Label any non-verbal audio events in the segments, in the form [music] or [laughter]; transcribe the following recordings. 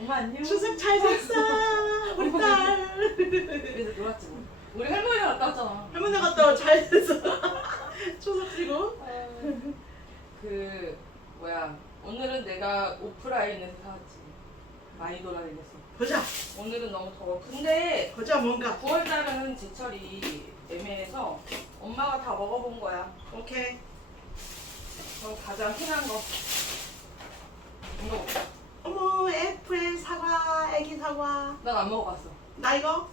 엄마 안녕. 추석 잘 잤어 우리 딸 그래서 놀았지 뭐. 우리 할머니 갔다 왔잖아. 할머니 갔다 와잘 잤어 [laughs] 추석 지고 그 뭐야 오늘은 내가 오프라인에서 사왔지. 많이 돌아다녔어. 보자 오늘은 너무 더워. 근데 보자 뭔가 9월 달은 제철이 애매해서 엄마가 다 먹어본 거야. 오케이 그럼 가장 흔한 거. 이거 먹자. 어머 애플 사과 애기 사과 난 안 먹어봤어. 나 이거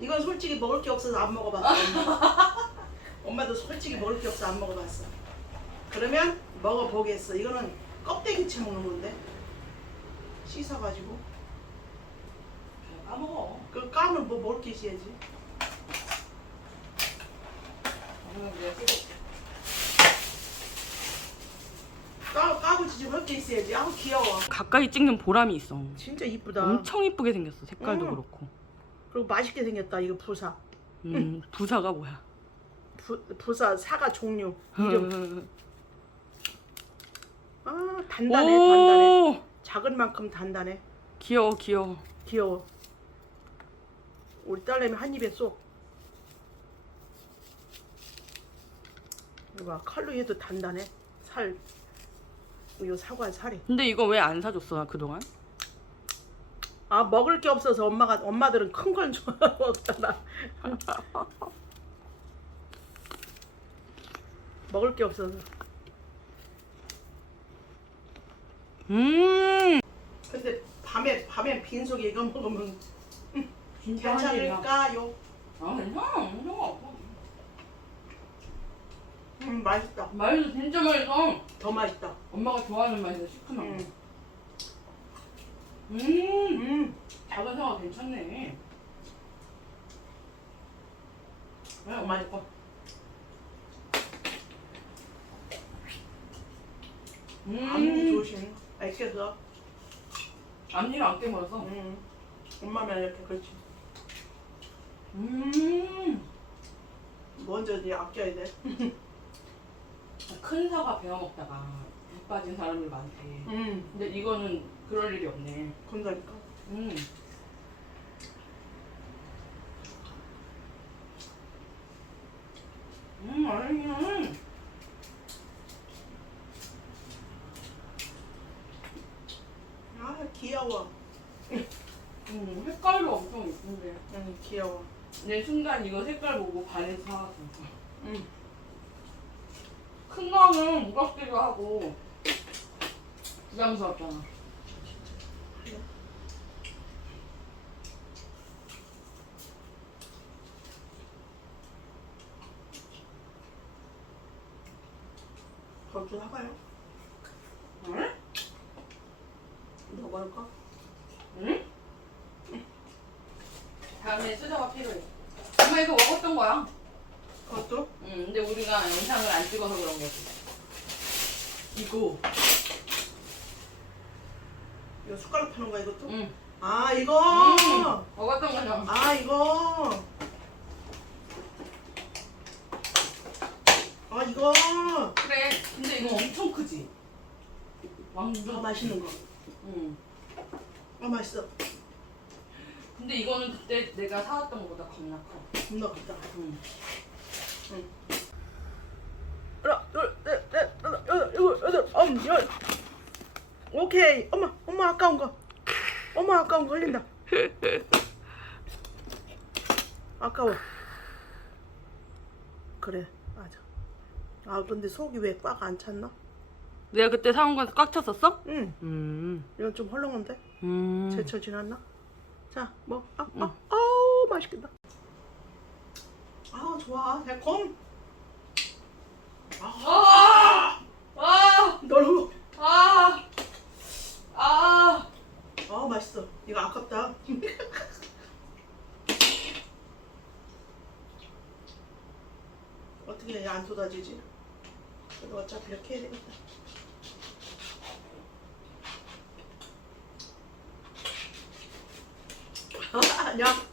이건 솔직히 먹을 게 없어서 안 먹어봤어 엄마. [laughs] 엄마도 솔직히 먹을 게 없어 안 먹어봤어 그러면 먹어보겠어 이거는 껍데기 채 먹는 건데 씻어가지고 그냥 까먹어. 그 까면 뭐 먹을 게 있어야지 그러면 내가. 까, 까고 지금 먹을 게 있어야지. 아우 귀여워. 가까이 찍는 보람이 있어. 진짜 이쁘다. 엄청 이쁘게 생겼어. 색깔도 음. 그렇고. 그리고 맛있게 생겼다 이거 부사. 음, 부사가 뭐야? 부, 부사 사과 종류 이름. 아 단단해 단단해. 오, 작은 만큼 단단해. 귀여워, 귀여워. 귀여워. 우리 딸내미 한 입에 쏙. 이거 봐 칼로 해도 단단해. 살 이거 사과 살이 근데 이거 왜 안 사줬어 나 그동안? 아 먹을 게 없어서 엄마가 엄마들은 큰걸 좋아하고 먹잖아 [laughs] 먹을 게 없어서 음, 근데 밤에 밤에 빈속에 이거 먹으면 괜찮을까요? 아 괜찮아, 괜찮아. 음 맛있다 맛있어, 진짜 맛있어. 더 맛있다 엄마가 좋아하는 맛이야, 시큼한 거. 음, 음, 음. 작은 사과 괜찮네. 왜 엄마 내 거? 앞니 음, 조심 알겠어? 앞니를 안 깨물어서. 음. 엄마면 이렇게 그렇지 음, 먼저 이제 아껴야 돼 [laughs] 큰 사과 베어 먹다가 물 빠진 사람이 많대. 음. 근데 이거는 그럴 일이 없네. 그런다니까 음. 음, 맛있네. 아 귀여워 음, 색깔도 엄청 이쁜데. 응 귀여워 내 순간 이거 색깔 보고 반해서 사왔어. 응 큰 거는 무겁기도 하고 부담스럽잖아. 거기 사과요 응? 너 먹을까? 응? 다음에 수저가 필요해. 엄마 이거 먹었던 거야. 그것도? 응, 근데 우리가 영상을 안 찍어서 그런 거지. 이거. 이거 숟가락 파는 거야 이것도? 응. 아 이거 음, 먹었던 거잖아. 아 이거 아 이거 그래. 근데 이거 엄청 크지? 완전 아 맛있는 거. 응. 아 맛있어. 근데 이거는 그때 내가 사왔던 거보다 겁나 커. 겁나 크다. 응. 하나 둘셋넷 다섯 여섯 일곱 여덟 아홉 열. 오케이. 엄마 엄마 아까운 거. 엄마 아까운 거 흘린다. 아까워. 그래 맞아. 아 근데 속이 왜 꽉 안 찼나? 내가 그때 사온 건꽉 찼었어? 응. 음. 이건 좀 헐렁한데? 음. 제철 지났나? 자, 뭐, 아, 응. 아, 아우, 맛있겠다. 아우, 좋아. 달콤. 아, 아! 아! 너무, 아! 아! 아우, 맛있어. 이거 아깝다. [laughs] 어떻게 해야 안 쏟아지지? 그래도 어차피 이렇게 해야 되겠다. 야, 아,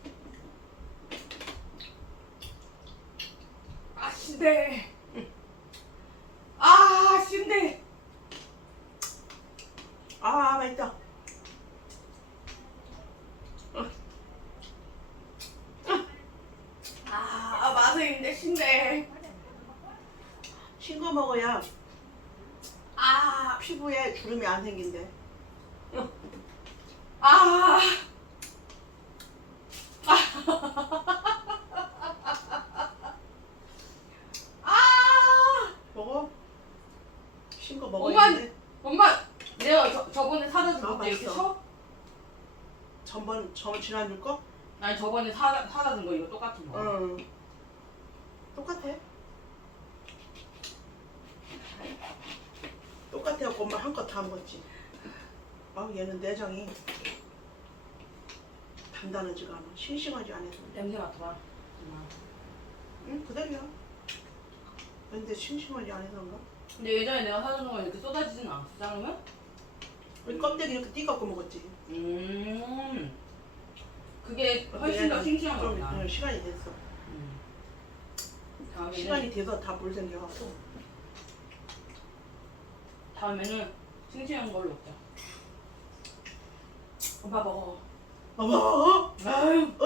대신데 신거 먹어야 아 피부에 주름이 안 생긴데. 아. 아. 먹어. 신거 먹어. 엄마, 있는데. 엄마, 내가 저, 저번에 사다 아, 줄게 이렇게 맛있어. 쳐? 전번 저 지난주 거? 아니 저번에 사다 사다 준 거 이거 똑같은 거. 응. 똑같아. 똑같아. 엄마 한껏 다 먹었지. 아 얘는 내장이 단단하지가 않아. 싱싱하지 않아서. 냄새 맡아봐. 엄마. 응 그대로야. 근데 싱싱하지 않아서 그런가? 근데 예전에 내가 사다 준거 이렇게 쏟아지진 않았어, 자르면? 우리 껍데기 이렇게 띠갖고 먹었지. 음. 그게 훨씬 더 싱싱한 좀, 거구나. 응, 시간이 됐어. 음. 다음에는, 시간이 돼서 다 물 생겨갖고. 다음에는 싱싱한 걸로 먹자. 오빠 먹어. 어머. 아유, 어.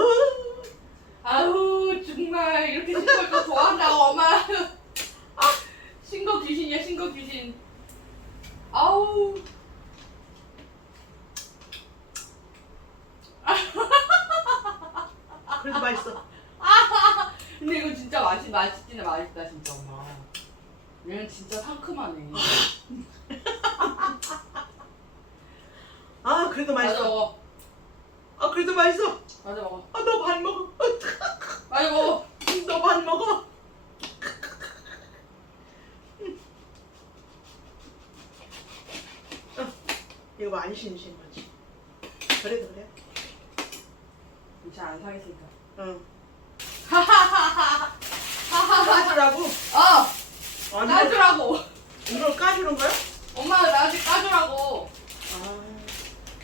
아유, 정말 이렇게 싱거울 거 좋아한다고, 엄마. 아, 싱거 귀신이야, 싱거 귀신. 아우. 그래도 맛있어. 맛이 맛있긴 해 맛있다 진짜 엄마. 얘는 진짜 상큼하네. 아 그래도 맞아 맛있어. 먹어. 아 그래도 맛있어. 맞아 먹어. 아너반 먹어. 맞아 먹어. 너반 먹어. 어, 이거 안 신신 거지. 그래도 그래. 진짜 안 사겠으니까. 응. 하하하하. [laughs] 까주라고. 어, 아니 까주라고. 이걸 까주는 거야? 엄마가 나한테 까주라고. 아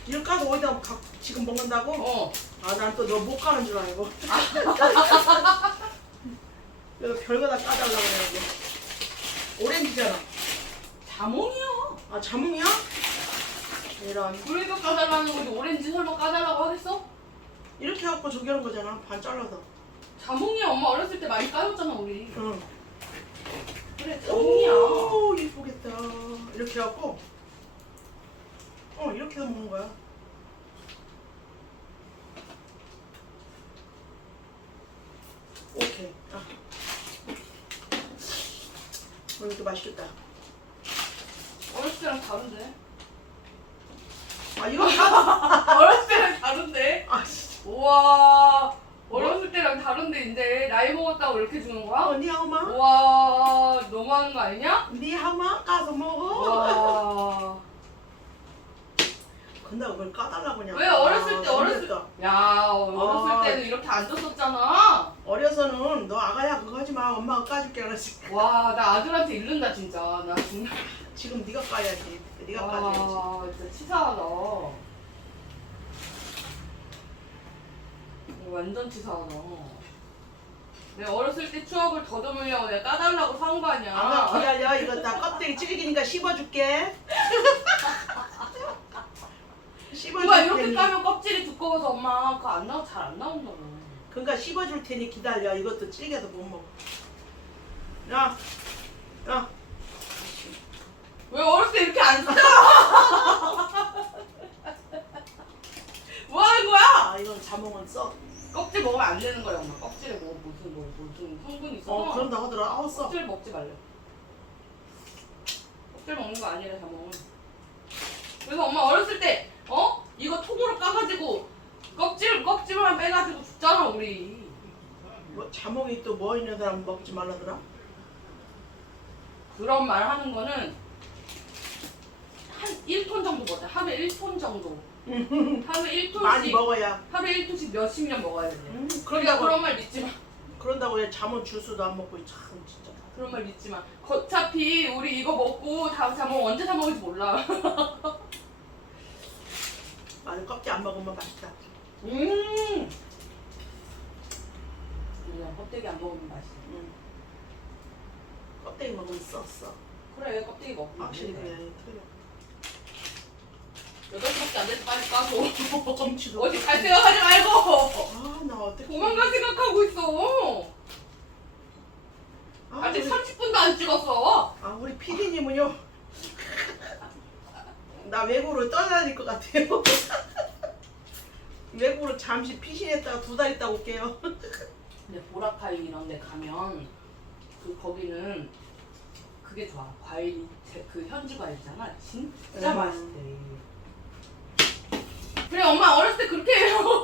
이걸 까서 어디다 가, 지금 먹는다고? 어. 아 난 또 너못 가는 줄 알고. 그래서 별거 다 까달라고 해야지. 오렌지잖아. 자몽이야. 아 자몽이야? 이런 그러니까 까달라는 거지. 오렌지 설마 까달라고 하겠어? 이렇게 해갖고 저기 하는 거잖아. 반 잘라서. 자몽이야. 엄마 어렸을 때 많이 까줬잖아 우리. 응. 그래 자몽이야. 오 예쁘겠다. 이렇게 해갖고 어 이렇게 해서 먹는 거야. 오케이. 아. 어, 이것도 맛있겠다. 어렸을 때랑 다른데. 아 이거 다. [laughs] 어렸을 때랑 다른데. 아 씨. 우와 어렸을 때랑 다른데 이제 나이 먹었다고 이렇게 주는 거야? 어, 니 하마? 우와 너무하는 거 아니냐? 니 하마? 까서 먹어. 우와 [laughs] 근데 그걸 까달라고 그냥. 왜 어렸을 때, 아, 어렸을 모르겠다. 야 어렸을 아. 때는 이렇게 안 줬었잖아 어려서는 너 아가야 그거 하지 마. 엄마가 까줄게 그랬지. [laughs] 와나 아들한테 잃는다 진짜 나 정말 지금 네가 까야지. 네가 까줘야지. 와 진짜 치사하다 이거 완전 치사하다 내가 어렸을 때 추억을 더듬으려고 내가 까달라고 사온 거 아니야 아마 기다려. 이거 다 껍데기 질기니까 씹어줄게. 씹어줄 엄마 이렇게 테니. 까면 껍질이 두꺼워서 엄마 그거 안 나오 잘안 나온다고. 그러니까 씹어줄 테니 기다려. 이것도 질겨서 못 먹어. 야, 야, 왜 어렸을 때 이렇게 안 쓰잖아? [laughs] 뭐 하는 거야? 아 이건 자몽은 써. 껍질 먹으면 안 되는 거야 엄마. 껍질에 뭐 무슨 뭐 무슨 성분이 있어서 어 그런다 하더라. 아우 써. 껍질 먹지 말래. 껍질 먹는 거 아니라 자몽은. 그래서 엄마 어렸을 때 어? 이거 통으로 까가지고 껍질 껍질만 빼가지고 줬잖아 우리. 뭐 자몽이 또 뭐 있는 사람 먹지 말라더라. 그런 말 하는 거는 한 1톤 정도 먹자. 하루에 1톤 정도. 하루에 1톤씩 많이 먹어야. 하루에 1톤씩 몇십 년 먹어야 돼. 음, 그러니까 그런다고 그런 말 믿지 마. 그런다고 왜 자몽 주스도 안 먹고 참 진짜. 그런 말 믿지 마. 어차피 우리 이거 먹고 다음 자몽 언제 사 먹을지 몰라. [laughs] 맞아 껍질 안 먹으면 맛있다. 음. 그냥 껍데기 안 먹으면 맛있어. 음. 껍데기 먹으면 써 써. 그래 껍데기 먹으면 확실히 돼. 그래. 틀려. 여덟 시밖에 안 돼서 빨리. 김치도. 어디 갈 생각하지 말고 아 나 어떻게? 도망갈 생각하고 있어. 아, 아직 우리, 30분도 안 찍었어. 아 우리 PD님은요. 나 외국으로 떠나야 것 같아요. [laughs] 외국으로 잠시 피신했다가 두 달 있다 올게요. 근데 보라카이 이런 데 가면 그 거기는 그게 좋아. 과일이 제- 그 현지 과일이잖아. 진짜 음. 맛있대. 그래 엄마 어렸을 때 그렇게 해가지고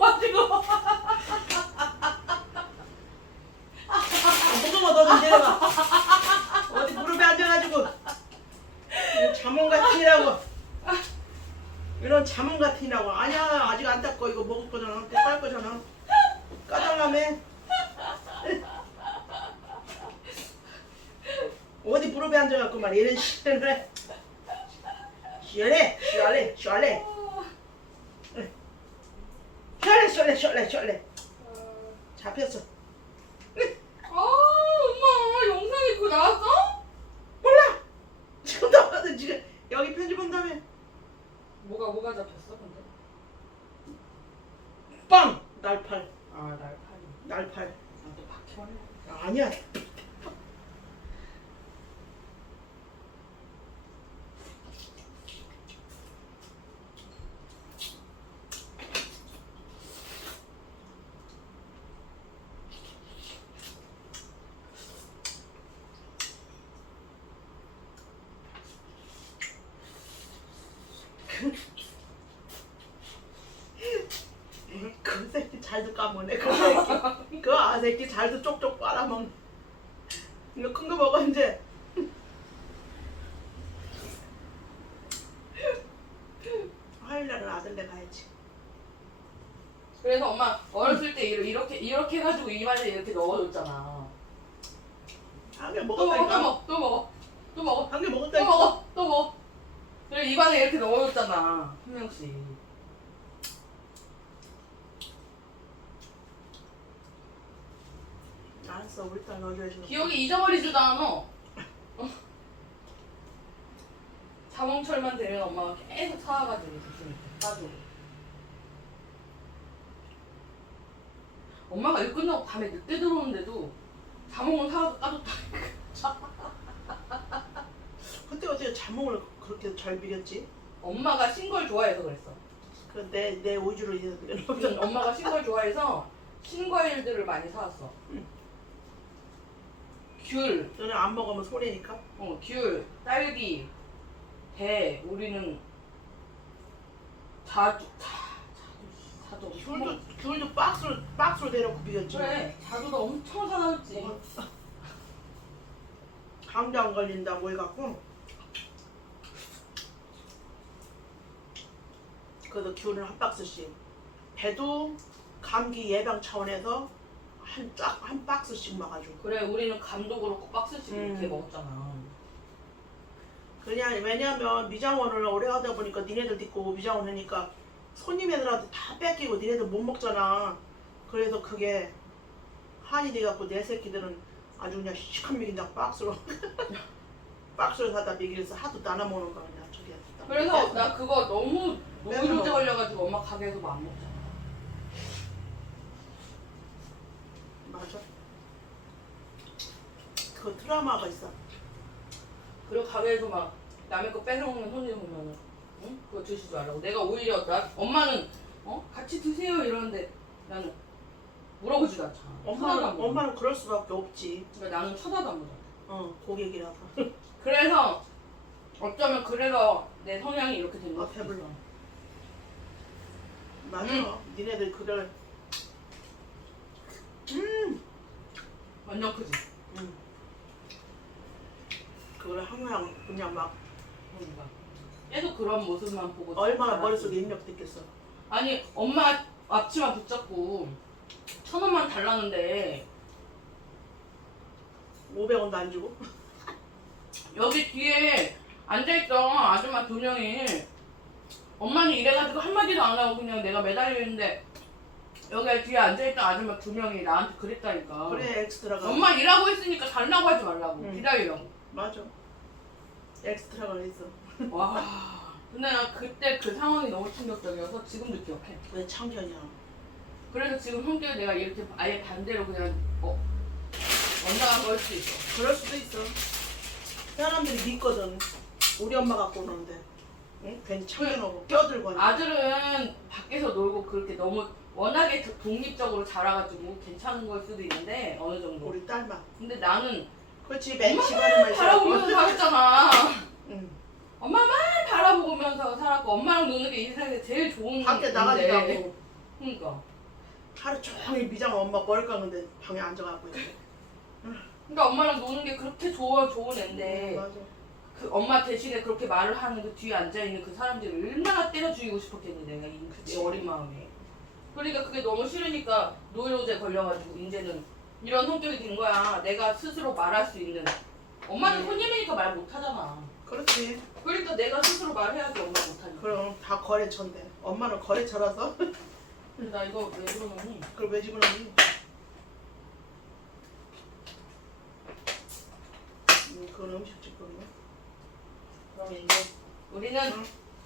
고등어 너좀 내려가. 어디 무릎에 앉아가지고 자몽 같으라고. 이런 자몽 같으라고. 아니야 아직 안 닦고 이거 먹을 거잖아. 때깔 거잖아. 까달라며. 어디 무릎에 앉아갖고 말 이런. 시원해 시원해 시원해 시원해 시원해 시원해 시원해 잡혔어. 아 엄마 영상에 그거 나왔어? 몰라. 지금 나와서 지금 여기 편집한다며. 뭐가 뭐가 잡혔어 근데? 빵! 날팔. 아 날파리. 날팔. 나도 박혀네. 아니야 그 새끼 잘도 까먹네. 그 새끼. 그 아새끼 잘도 쪽쪽 빨아먹네. 이거 큰 거 먹어 이제. 화요일날은 아들네 가야지. 그래서 엄마 어렸을 때 이렇게 이렇게, 이렇게 해가지고 입안에 이렇게 넣어줬잖아. 한 개 또 먹어 또 먹었다니까. 먹어 또 먹어 또 먹어. 한 개 또 먹었다니까. 먹어 또 먹어. 그래 입안에 이렇게 넣어줬잖아 한 명씩. 알았어 우리 딸 넣어줘야지 기억이 잊어버리지도 않아. 어. [laughs] 자몽철만 되면 엄마가 계속 사와가지고 따주고. 엄마가 일 끝나고 밤에 늦게 들어오는데도 자몽을 사와서 까줬다. [laughs] 그때 어떻게 자몽을 그렇게 잘 비렸지? 엄마가 신 걸 좋아해서 그랬어. 그내내 오주로 인해서 그래 응, 엄마가 신 걸 좋아해서 신과일들을 많이 사왔어. 응. 귤, 너는 안 먹으면 손해니까 어, 귤, 딸기, 배, 우리는 자주, 자, 자주, 자주. 귤도 귤도 박스로 박스로 대놓고 비렸지 그래, 자두도 엄청 사놨지. 어. [laughs] 감기 안 걸린다고 해갖고 그래도 귤을 한 박스씩 배도 감기 예방 차원에서 한쫙한 박스씩 먹어가지고 그래, 우리는 감도 그렇고 박스씩 이렇게 음. 먹었잖아. 그냥 왜냐면 미장원을 오래 하다 보니까 니네들 듣고 미장원 하니까 손님 애들한테 다 뺏기고 니네들 못 먹잖아 그래서 그게 한이 돼갖고 내 새끼들은 아주 그냥 시kan 먹인다 박스로 [laughs] 박스로 사다 먹이면서 하도 나눠 먹는 거 그냥 저기 그래서 나 그거 너무 먹어. 걸려가지고 엄마 가게에서 뭐안 먹잖아. 맞아 그 트라우마가 있어 그리고 가게에서 막 남의 거 뺏어먹는 손님 오면은 응? 그거 드시지 말라고. 내가 오히려 나 엄마는 어 같이 드세요 이러는데 나는 물어보지도 않잖아. 쳐다도 엄마는 안 보고. 엄마는 그럴 수밖에 없지 그러니까 나는 쳐다도 안 보잖아. 어 고객이라서 [laughs] 그래서 어쩌면 그래서 내 성향이 이렇게 된 아, 거지. 배불러. 맞아 음. 니네들 그걸 음 완전 크지. 음. 그걸 항상 그냥 막 그러니까 계속 그런 모습만 보고 얼마나. 머릿속에 입력됐겠어. 아니 엄마 앞치마 붙잡고 천 원만 달라는데 500원도 안 주고. 여기 뒤에 앉아있던 아줌마 두 명이 엄마는 이래가지고 한마디도 안 하고 그냥 내가 매달려 있는데 여기 뒤에 앉아있던 아줌마 두 명이 나한테 그랬다니까 그래 엑스트라가. 엄마 일하고 있으니까 달라고 하지 말라고 응. 기다리라고 맞아. 엑스트라가 있어. 와 근데 나 그때 그 상황이 너무 충격적이어서 지금도 기억해 왜 창견이야? 그래서 지금 성격이 내가 이렇게 아예 반대로 그냥 어 언다간 걸수 있어 그럴 수도 있어. 사람들이 믿거든. 우리 엄마 갖고 오는데. 응? 괜히 참여놓고 껴들고 하니까. 아들은 밖에서 놀고 그렇게 너무 워낙에 도- 독립적으로 자라가지고 괜찮은 걸 수도 있는데 어느 정도. 우리 딸만. 근데 나는 그렇지 맨 집안에만 바라보면서 있어. 살았잖아. [laughs] 응. 엄마만 바라보면서 살았고 엄마랑 노는 게 이 세상에 제일 좋은 밖에. 나가지도 않고 그러니까. 하루 종일 미장 엄마 머리 감는데 방에 앉아갖고 있어. 그러니까 엄마랑 노는 게 그렇게 좋아 좋은 앤데 맞아. 그 엄마 대신에 그렇게 말을 하는 그 뒤에 앉아 있는 그 사람들을 얼마나 때려 죽이고 싶었겠니 내가 이 그치. 내 어린 마음에. 그러니까 그게 너무 싫으니까 노이로제 걸려가지고 이제는 이런 성격이 된 거야. 내가 스스로 말할 수 있는. 엄마는 음. 손님이니까 말 못하잖아. 그렇지. 그러니까 내가 스스로 말해야지 엄마 못하니까. 그럼 다 거래처인데 엄마는 거래처라서 근데 나 이거 왜 그러니? 그걸 왜 집어넣니? 음, 그건 음식 짓거리네. 그럼 이제 우리는 응.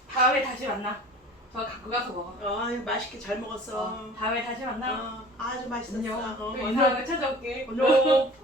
다음에 다시 만나. 저 갖고 가서 먹어. 어, 맛있게 잘 먹었어. 어, 다음에 다시 만나. 어, 아주 맛있었어. 안녕. 어, 또 오늘 이상한 거 찾아올게. 오늘 어. [laughs]